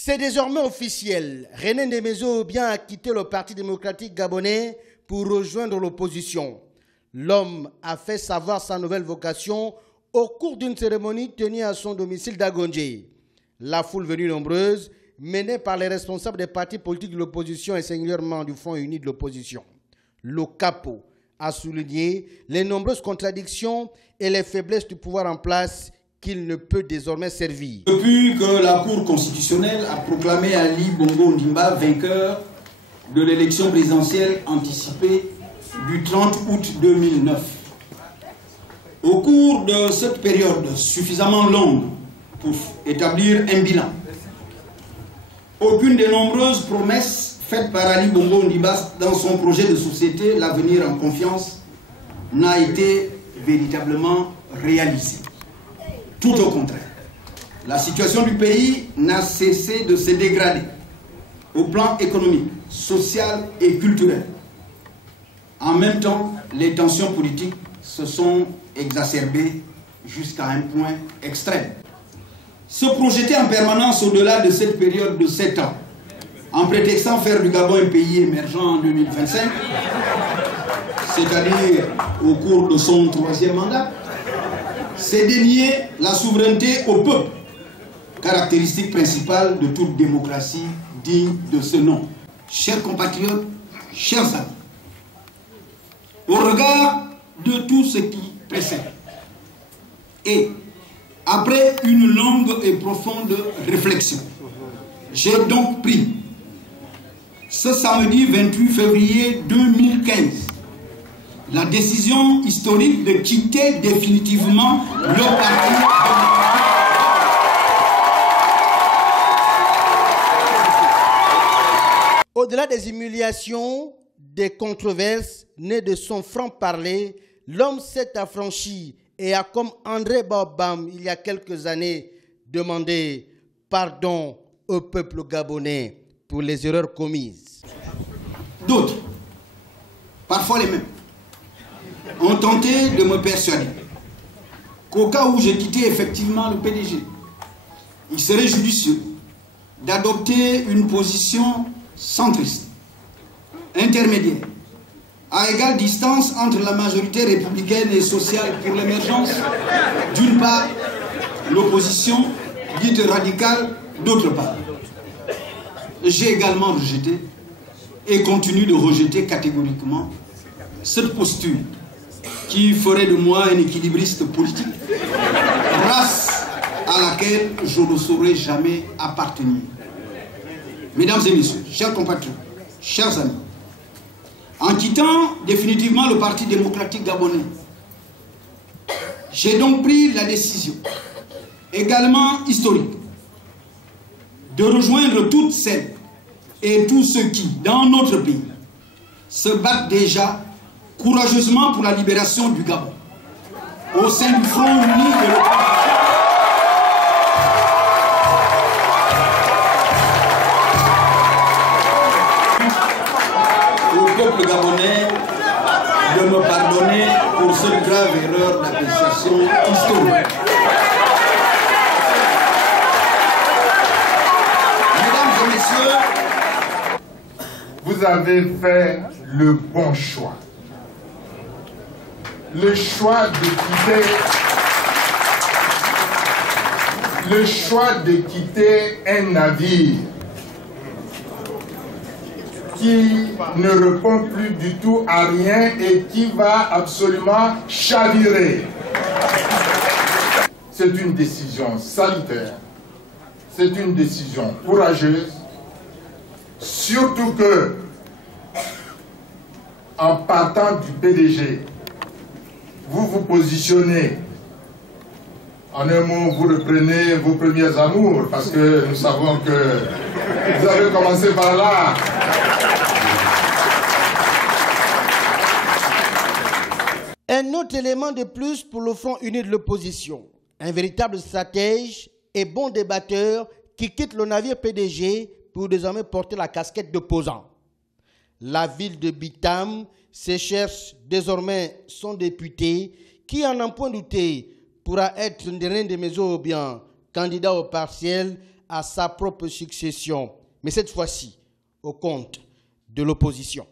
C'est désormais officiel. René Ndemezo Obiang a quitté le Parti démocratique gabonais pour rejoindre l'opposition. L'homme a fait savoir sa nouvelle vocation au cours d'une cérémonie tenue à son domicile d'Agondje. La foule venue nombreuse, menée par les responsables des partis politiques de l'opposition et singulièrement du Front uni de l'opposition. Le Capo a souligné les nombreuses contradictions et les faiblesses du pouvoir en place qu'il ne peut désormais servir. Depuis que la Cour constitutionnelle a proclamé Ali Bongo Ondimba vainqueur de l'élection présidentielle anticipée du 30 août 2009, au cours de cette période suffisamment longue pour établir un bilan, aucune des nombreuses promesses faites par Ali Bongo Ondimba dans son projet de société, l'avenir en confiance, n'a été véritablement réalisée. Tout au contraire, la situation du pays n'a cessé de se dégrader au plan économique, social et culturel. En même temps, les tensions politiques se sont exacerbées jusqu'à un point extrême. Se projeter en permanence au-delà de cette période de 7 ans, en prétextant faire du Gabon un pays émergent en 2025, c'est-à-dire au cours de son 3e mandat, c'est dénier la souveraineté au peuple, caractéristique principale de toute démocratie digne de ce nom. Chers compatriotes, chers amis, au regard de tout ce qui précède, et après une longue et profonde réflexion, j'ai donc pris ce samedi 28 février 2015 la décision historique de quitter définitivement le parti. Au-delà des humiliations, des controverses nées de son franc-parler, l'homme s'est affranchi et a, comme André Baobam il y a quelques années, demandé pardon au peuple gabonais pour les erreurs commises. D'autres, parfois les mêmes, ont tenté de me persuader qu'au cas où j'ai quitté effectivement le PDG, il serait judicieux d'adopter une position centriste, intermédiaire, à égale distance entre la majorité républicaine et sociale pour l'émergence, d'une part, l'opposition dite radicale, d'autre part. J'ai également rejeté et continue de rejeter catégoriquement cette posture qui ferait de moi un équilibriste politique, race à laquelle je ne saurais jamais appartenir. Mesdames et messieurs, chers compatriotes, chers amis, en quittant définitivement le Parti démocratique gabonais, j'ai donc pris la décision, également historique, de rejoindre toutes celles et tous ceux qui, dans notre pays, se battent déjà courageusement pour la libération du Gabon, au sein du Front uni de l'opposition. Au peuple gabonais de me pardonner pour cette grave erreur d'appréciation historique. Mesdames et messieurs, vous avez fait le bon choix. Le choix de quitter un navire qui ne répond plus du tout à rien et qui va absolument chavirer. C'est une décision salutaire, c'est une décision courageuse, surtout que, en partant du PDG, vous vous positionnez. En un mot, vous reprenez vos premiers amours, parce que nous savons que vous avez commencé par là. Un autre élément de plus pour le Front uni de l'opposition. Un véritable stratège et bon débatteur qui quitte le navire PDG pour désormais porter la casquette d'opposant. La ville de Bitam se cherche désormais son député qui, en n'en point douté, pourra être René Ndemezo Obiang, candidat au partiel à sa propre succession, mais cette fois-ci au compte de l'opposition.